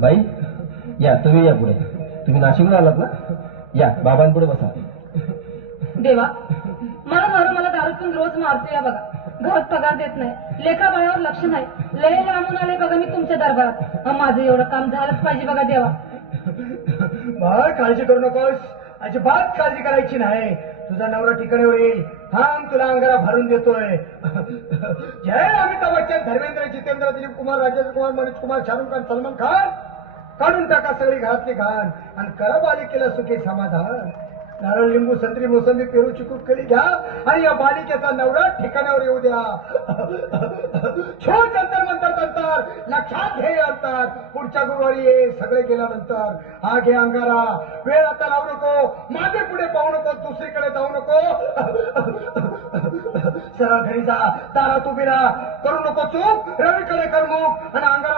बाई या तुम्ही या पुढे. तुम्ही नाशिकला आलात ना? या बाबांपुढे बसा. देवा मला मारून मला दारू पिऊन रोज मारतो या बघा. घरात पगार देत नाही लेखा बाळावर लक्ष नाही. लय लांबून आले बघा मी तुमच्या दरबारात. अं, माझं एवढं काम झालंच पाहिजे बघा देवा. बाळ काळजी करू नकोस. अजिबात काळजी करायची नाही. तुझा नवरा ठिकाणीवर येईल. थांब तुला अंगारा भरून देतोय. जय अमिताभ बच्चन धर्मेंद्र जितेंद्र दिलीप कुमार राजेंद्र कुमार मनोज कुमार शाहरुख खान सलमान खान. काढून टाका सगळी घरातली घाण. आणि करा बालिकेला सुखी समाधान. नारळ लिंबू संत्री मोसंबी पेरू चिकू केळी घ्या. आणि या बालिकेचा नवरा ठिकाणावर येऊ द्या. छोट अंतर मंतर तंतर लक्षात घे अंतर पुढच्या गुरुवारी ये सगळे गेल्यानंतर. हा घे अंगारा. वेळ आता लावू नको. मागे पुढे पाहू नको. दुसरीकडे जाऊ नको. सरळ घरी जा. दारात उभी राहा. करू नको चूक. रवीकडे कर आणि अंगारा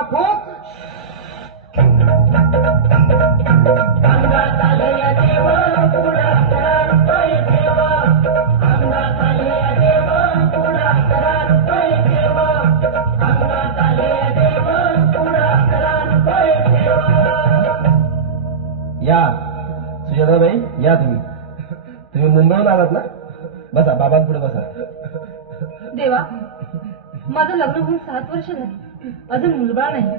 या. सुजाताबाई या तुम्ही. तुम्ही मुंबईहून आलात ना? बसा बाबांपुढे बसा. देवा माझं लग्न होऊन सात वर्ष झाली. अजून मुलबाळ नाही.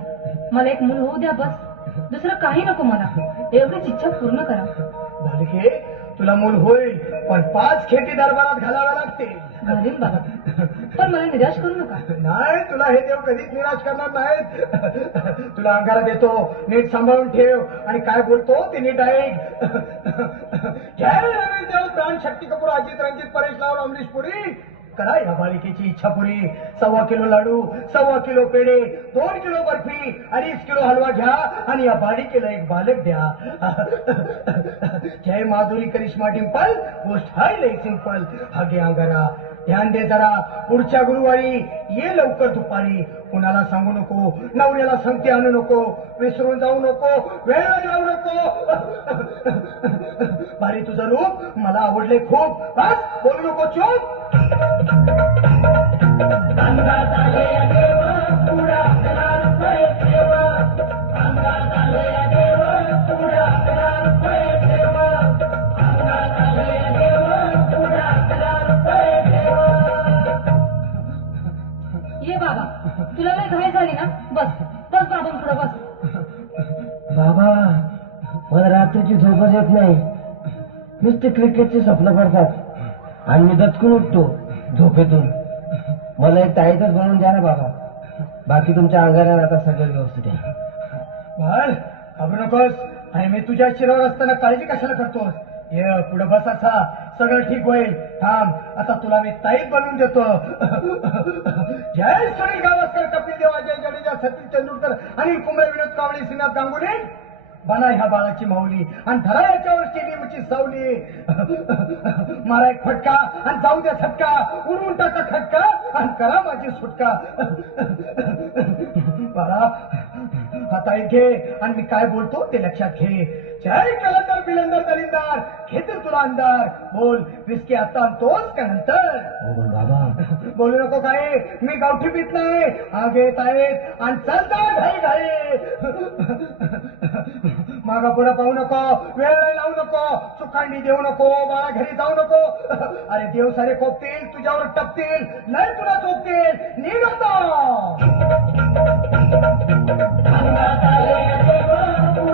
मला एक मूल होऊ द्या बस. दुसरं काही नको मला. एवढीच इच्छा पूर्ण करा. बालिके तुला मूल होईल पण पाच खेटी दरबारात घालाव्या लागतील. घालीन बाबा. पण मला निराश करू नका. नाही तुला हे देव कधीच निराश करणार नाहीत. तुला अंगारा देतो नीट सांभाळून ठेव. आणि काय बोलतो ते नीट ऐक जय रवी देव प्राण शक्ती कपूर अजित रंजित परेश लाव अमरीश पुरी. करा या बालिकेची इच्छा पुरी. सव्वा किलो लाडू सव्वा किलो पेढे दोन किलो बर्फी अडीच किलो हलवा घ्या आणि या बालिकेला एक बालक द्या. जय माधुरी करिश्मा डिंपल गोष्ट हाय लय सिंपल हगे घे अंगारा. ध्यान दे जरा. पुढच्या गुरुवारी ये लवकर दुपारी. कुणाला सांगू नको. नवऱ्याला संगती आणू नको. विसरून जाऊ नको. वेळ जाऊ नको. भारी तुझं रूप मला आवडले खूप. बस बोलू नको चूप. बाबा. तुला लय घाई झाली ना? बस. बस बाबा पुढे बस. बाबा मला रात्रीची झोपच येत नाही. नुसते क्रिकेटचे स्वप्न पडतात. आणि मी दचकून उठतो झोपेतून. मला एक ताईतच बनवून द्या ना बाबा. बाकी तुमच्या अंगारात आता सगळं व्यवस्थित आहे. बाळ घाबरू नकोस. आणि मी तुझ्या शिरावर असताना काळजी कशाला करतोस? ये पुढे बस असा सगळं ठीक होईल. थांब. आता तुला मी ताईत बनवून देतो. जय सुनील गावस्कर कपिल देव अजय जडेजा सचिन तेंडुलकर आणि कुंबळे विनोद कावळे श्रीनाथ गांगुली. बना ह्या बाळाची माऊली आणि धरा याच्यावर लिंबूची सावली. मारा एक फटका आणि जाऊ द्या सटका. उडवून टाका खटका आणि करा माझी सुटका. बाळा आता घे आणि मी काय बोलतो ते लक्षात घे. जारी कलाकार बिलंदर दलिंदर खेतर तुला बोल विस्की आता आणतोस का नंतर? हो, बाबा. बोलू नको काय मी गावठी पित नाही. आग येत आहेत आणि चालताय घाई घाई. मागा पुढे पाहू नको वेळ लावू नको चुकांडी देऊ नको बाळा घरी जाऊ नको. अरे देव सारे कोपतील तुझ्यावर टपतील नाही तुला चोपतील निघतो.